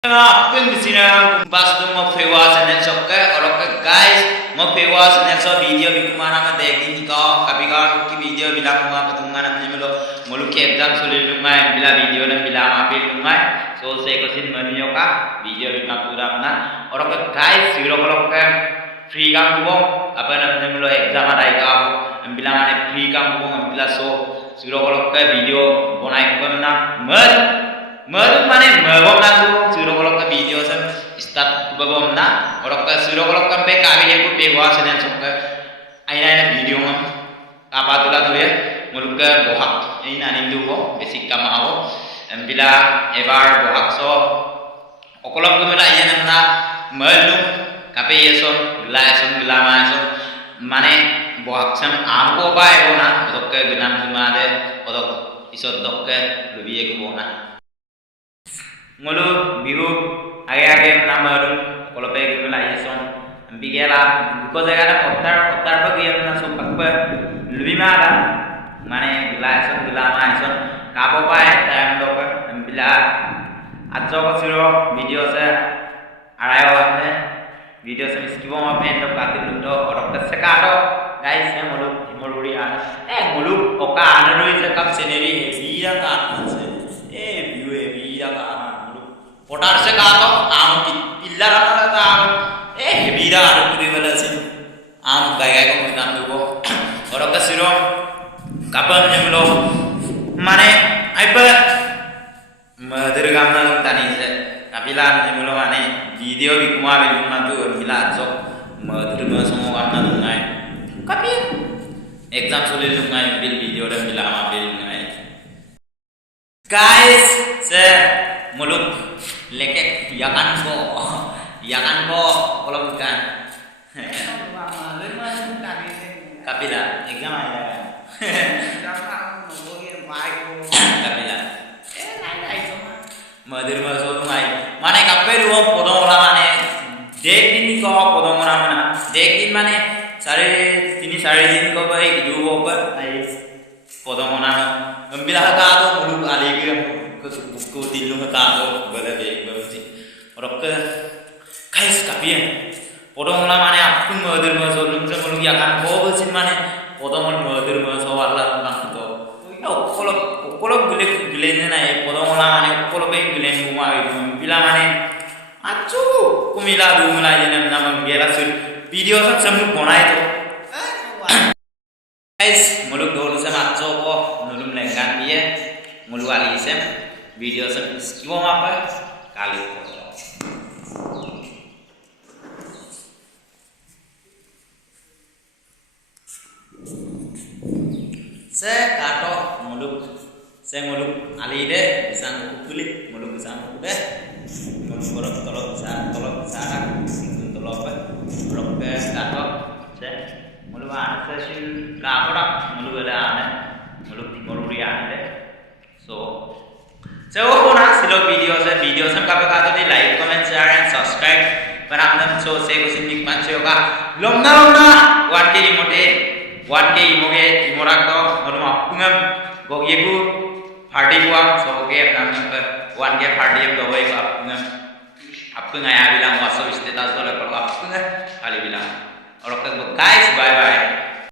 Pun di sini kumbas tu mau fewa channel sokka और okay guys mau fewa channel so video भी कुमार हम देखने को कभी कभार की video बिला कुमार पतंगा ना मुझे मोलू के एग्जाम सोले लूँगा बिला video ना बिला मापे लूँगा so से कुछ मनियों का video भी माप पूरा अपना और ओके guys सीरो को लोग के free काम को apa namanya मुझे एग्जाम आ रहा है बिला माने free काम को बिला so सीरो को लोग के video बनाए को ना Mereka mana mereka nak suruh kalau ke video sen start babam na orang ke suruh kalau ke PK video ku pewa sen yang sok ke aina video ngam apa tu lah tu ya muluk ke bohak ini nani tu ko basic kama ako bila ebar bohak so okolok ku mula iya namna merlum kape yeson gila so mane bohak sen amko ba ego na odok ke gunam kumade odok isot dok ke lebih ego na Mulu biru age nama rum kalau pergi ke Malaysia son bigela bukan jaga na kotar bagi yang na sumpak per lebih mana mana Malaysia son kabo pae time doper bila ajo ko siro video se arai wate video se miskibo ma pen to katil lundo orang kesekato guys ya mulu uri ana mulu oka ana roi se kap seneri biya ka se view biya ka Potar se kata am illa rata am bida aru kudi wala sin am gaya ko mutam dugo oro ka siro kapan nyamlo mane aipa madhur gamna tani se kapila nyamlo mane video bi kuma be lumna tu mila jok madhur ma somo gamna dungai kapi exam sole dungai bil video da mila ma bil dungai guys se muluk lekek yakan ko kalau bukan kapila exam ada kapila madir maso mai mane kapel wo podong ola mane dekdin ko podong ola mana dekdin mane sare din ko bai du wo ba ai podong ola ambila ka to muluk alege ko tilu ka to bala de bausi orok guys kapian podong la mane apun modir mo so lum se muluk ya kan ko bolsin mane podong modir mo so wala lang to kolo gule na e podong la mane kolo be gule kuma bila mane achu kumila du mala yen nam gela sur video sab samuk bonai to guys muluk dol se macho ko nulum lengkan dia mulu ali sem video sem skiwo apa kali foto se kato muluk ali de bisa kulit muluk bisa kude muluk tolok bisa tolok muluk ke kato se muluk ana se kapora muluk ada ana muluk timur ria de so वो ना सिलो वीडियो से कब का तो like comment share and subscribe पर हम सो से कुछ निक पांच होगा लोमना 1k इमोगे इमोराक तो और मापुंगम गोगेगु पार्टी बुआम सो के अपना पर 1k पार्टी हम दोवे को अपना आया बिलांग वासो स्टेटस तो ले पर अपना खाली बिलांग और गाइस बाय बाय